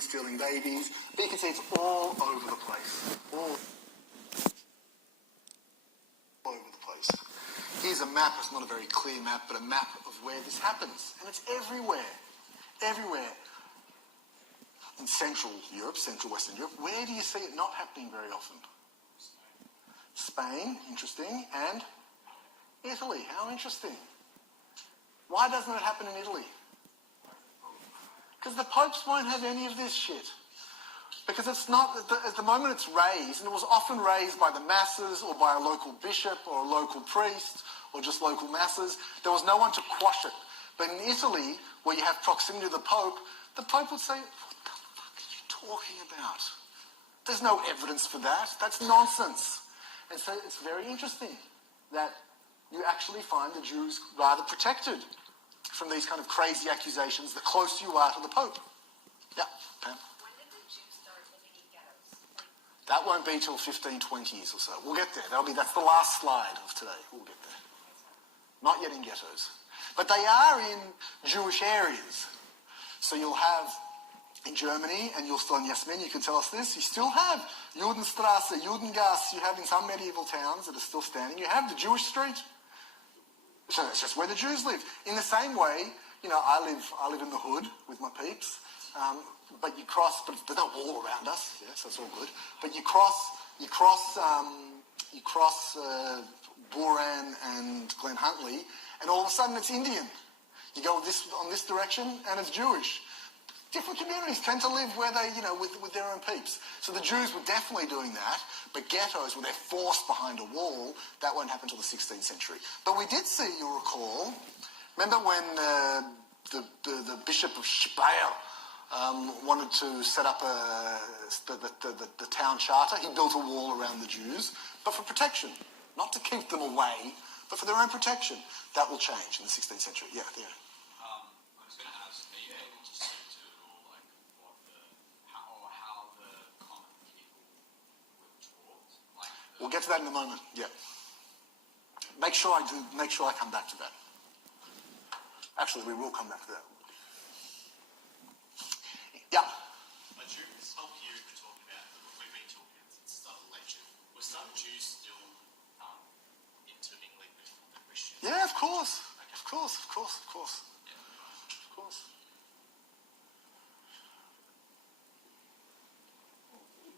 stealing babies, but you can see it's all over the place. All over the place. Here's a map. It's not a very clear map, but a map of where this happens. And it's everywhere. Everywhere. In Central Europe, Central Western Europe. Where do you see it not happening very often? Spain, interesting. And Italy, how interesting. Why doesn't it happen in Italy? Because the popes won't have any of this shit. Because it's not, at the moment it's raised, and it was often raised by the masses or by a local bishop or a local priest or just local masses. There was no one to quash it. But in Italy, where you have proximity to the Pope would say, what the fuck are you talking about? There's no evidence for that. That's nonsense. And so it's very interesting that you actually find the Jews rather protected from these kind of crazy accusations the closer you are to the Pope. Yeah, Pam? When did the Jews start living in ghettos? That won't be till 1520s or so. We'll get there. That's the last slide of today. We'll get there. Not yet in ghettos. But they are in Jewish areas. So you'll have in Germany, and you'll still in Yasmin, you can tell us this, you still have Judenstrasse, Judengasse, you have in some medieval towns that are still standing. You have the Jewish street. So that's just where the Jews live. In the same way, I live in the hood with my peeps, but you cross, but there's no wall around us, yeah, so it's all good. But you cross Buran and Glen Huntly, and all of a sudden it's Indian. You go on this direction, and it's Jewish. Different communities tend to live where they, with their own peeps. So the Jews were definitely doing that, but ghettos, where they're forced behind a wall, that won't happen until the 16th century. But we did see, you'll recall, remember when the Bishop of Speyer wanted to set up the town charter? He built a wall around the Jews, but for protection, not to keep them away, but for their own protection. That will change in the 16th century. Yeah, there. We'll get to that in a moment, yeah. Make sure I come back to that. Actually, we will come back to that. Yeah. This whole period we're talking about, we've been talking about since the start of the lecture, were some Jews still intermingling with the Christians? Yeah, of course. Okay. Of course. Yeah. Of course.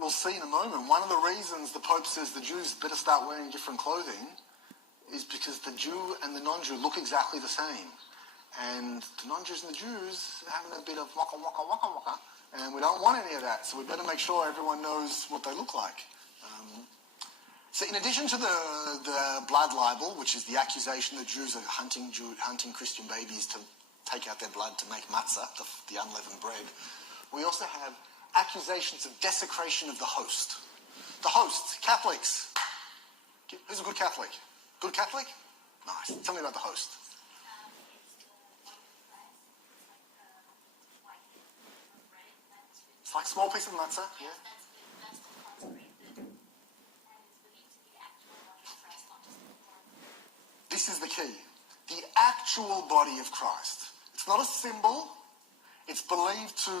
We'll see in a moment. One of the reasons the Pope says the Jews better start wearing different clothing is because the Jew and the non-Jew look exactly the same. And the non-Jews and the Jews are having a bit of waka waka waka waka, and we don't want any of that. So we better make sure everyone knows what they look like. So in addition to the blood libel, which is the accusation that Jews are hunting Christian babies to take out their blood to make matzah, the unleavened bread, we also have accusations of desecration of the host. The host, Catholics. Who's a good Catholic? Good Catholic? Nice. Tell me about the host. It's like a small piece of matzah, yeah? This is the key. The actual body of Christ. It's not a symbol. It's believed to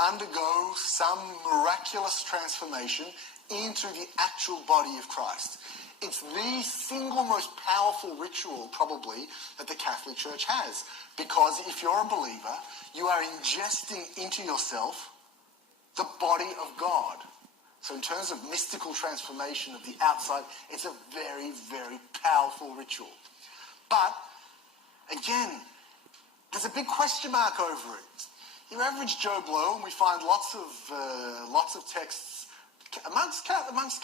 undergo some miraculous transformation into the actual body of Christ. It's the single most powerful ritual, probably, that the Catholic Church has. Because if you're a believer, you are ingesting into yourself the body of God. So in terms of mystical transformation of the outside, it's a very, very powerful ritual. But, again, there's a big question mark over it. Your average Joe Blow, and we find lots of texts amongst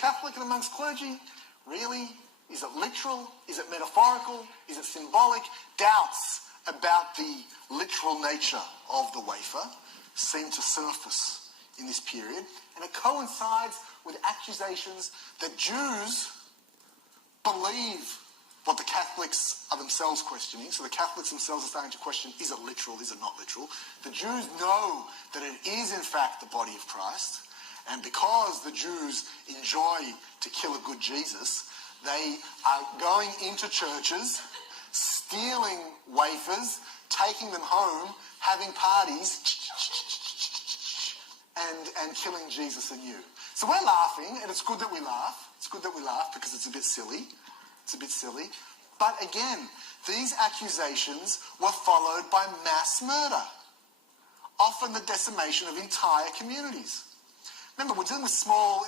Catholic and amongst clergy. Really? Is it literal? Is it metaphorical? Is it symbolic? Doubts about the literal nature of the wafer seem to surface in this period, and it coincides with accusations that Jews believe what the Catholics are themselves questioning. So the Catholics themselves are starting to question, is it literal, is it not literal? The Jews know that it is in fact the body of Christ, and because the Jews enjoy to kill a good Jesus, they are going into churches, stealing wafers, taking them home, having parties, and killing Jesus anew. So we're laughing, and it's good that we laugh. It's good that we laugh because it's a bit silly. It's a bit silly. But again, these accusations were followed by mass murder, often the decimation of entire communities. Remember, we're dealing with small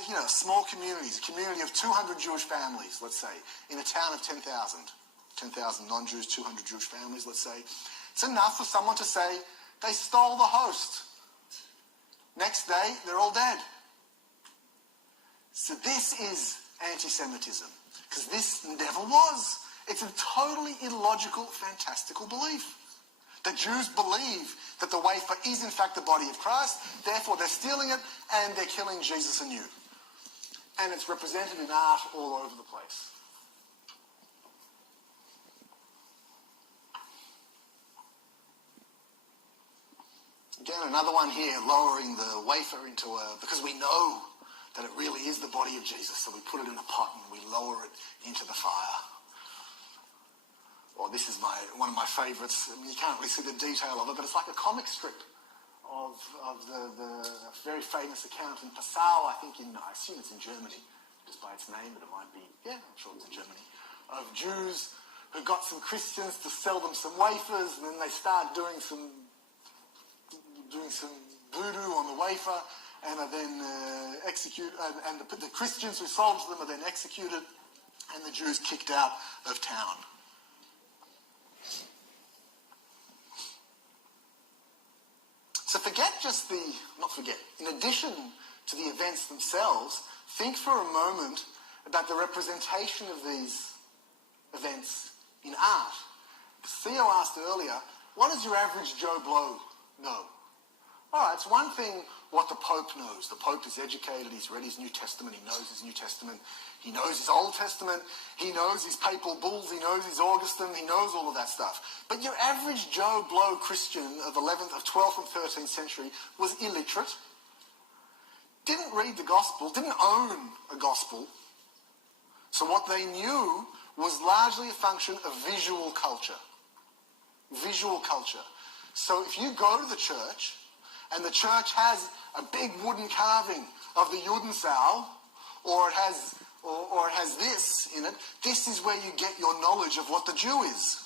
communities, a community of 200 Jewish families, let's say, in a town of 10,000 non-Jews, 200 Jewish families, let's say. It's enough for someone to say, they stole the host. Next day, they're all dead. So this is anti-Semitism, because this never was. It's a totally illogical, fantastical belief. The Jews believe that the wafer is in fact the body of Christ, therefore they're stealing it and they're killing Jesus anew. And it's represented in art all over the place. Again, another one here, lowering the wafer into because we know that it really is the body of Jesus, so we put it in a pot and we lower it into the fire. Or this is one of my favourites. I mean, you can't really see the detail of it, but it's like a comic strip of the very famous account in Passau, I assume it's in Germany, just by its name, but it might be, I'm sure it's in Germany, of Jews who got some Christians to sell them some wafers, and then they start doing some voodoo on the wafer, and are then executed, and the Christians who sold to them are then executed, and the Jews kicked out of town. So in addition to the events themselves, think for a moment about the representation of these events in art. Theo asked earlier, what does your average Joe Blow know? All right, it's one thing what the Pope knows. The Pope is educated, he's read his New Testament, he knows his New Testament, he knows his Old Testament, he knows his papal bulls, he knows his Augustine, he knows all of that stuff. But your average Joe Blow Christian of 12th and 13th century was illiterate, didn't read the gospel, didn't own a gospel. So what they knew was largely a function of visual culture. Visual culture. So if you go to the church, and the church has a big wooden carving of the Judensaal, or it has this in it, this is where you get your knowledge of what the Jew is.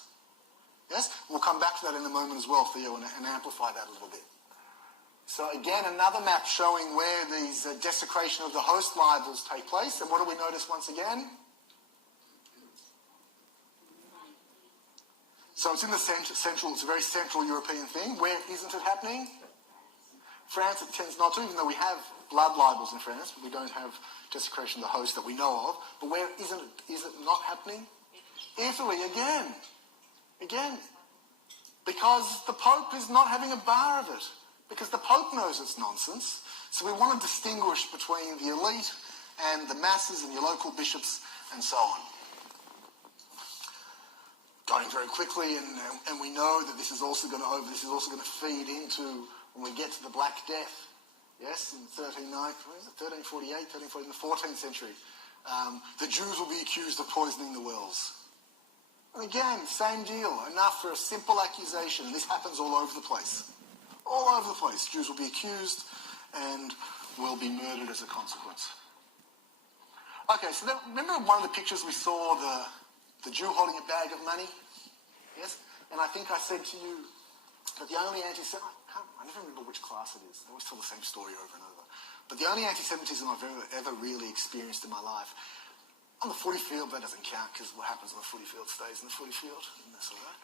Yes? We'll come back to that in a moment as well, Theo, and amplify that a little bit. So again, another map showing where these desecration of the host libels take place. And what do we notice once again? So it's in the central, it's a very central European thing. Where isn't it happening? France, it tends not to, even though we have blood libels in France, but we don't have desecration of the host that we know of. But where is it not happening? Italy, again. Again. Because the Pope is not having a bar of it. Because the Pope knows it's nonsense. So we want to distinguish between the elite and the masses and your local bishops and so on. Going very quickly, and we know that this is also going to feed into when we get to the Black Death. Yes, in 1348, in the 14th century, the Jews will be accused of poisoning the wells. And again, same deal, enough for a simple accusation, and this happens all over the place. All over the place. Jews will be accused and will be murdered as a consequence. Okay, so remember one of the pictures we saw, the Jew holding a bag of money? Yes? And I think I said to you that the only I never remember which class it is. They always tell the same story over and over. But the only anti-Semitism I've ever really experienced in my life, on the footy field, that doesn't count because what happens on the footy field stays in the footy field, and that's all right,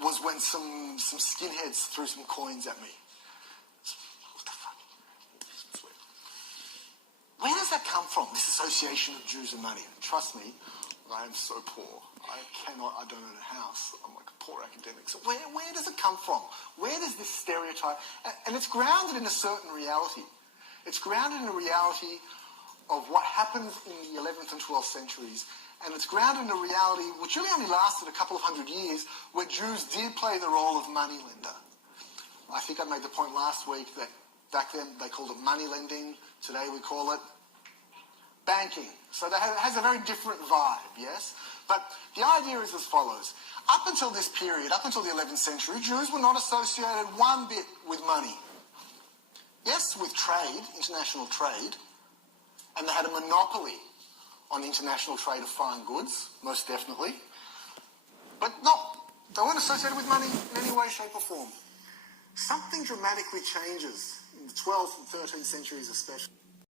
was when some skinheads threw some coins at me. What the fuck? Where does that come from, this association of Jews and money? Trust me, I am so poor. I don't own a house. I'm like a poor academic. So where does it come from? Where does this stereotype... And it's grounded in a certain reality. It's grounded in a reality of what happens in the 11th and 12th centuries. And it's grounded in a reality which really only lasted a couple of hundred years, where Jews did play the role of moneylender. I think I made the point last week that back then they called it money lending. Today we call it banking. So that has a very different vibe, yes? But the idea is as follows. Up until this period, up until the 11th century, Jews were not associated one bit with money. Yes, with trade, international trade, and they had a monopoly on international trade of fine goods, most definitely. But they weren't associated with money in any way, shape or form. Something dramatically changes in the 12th and 13th centuries especially.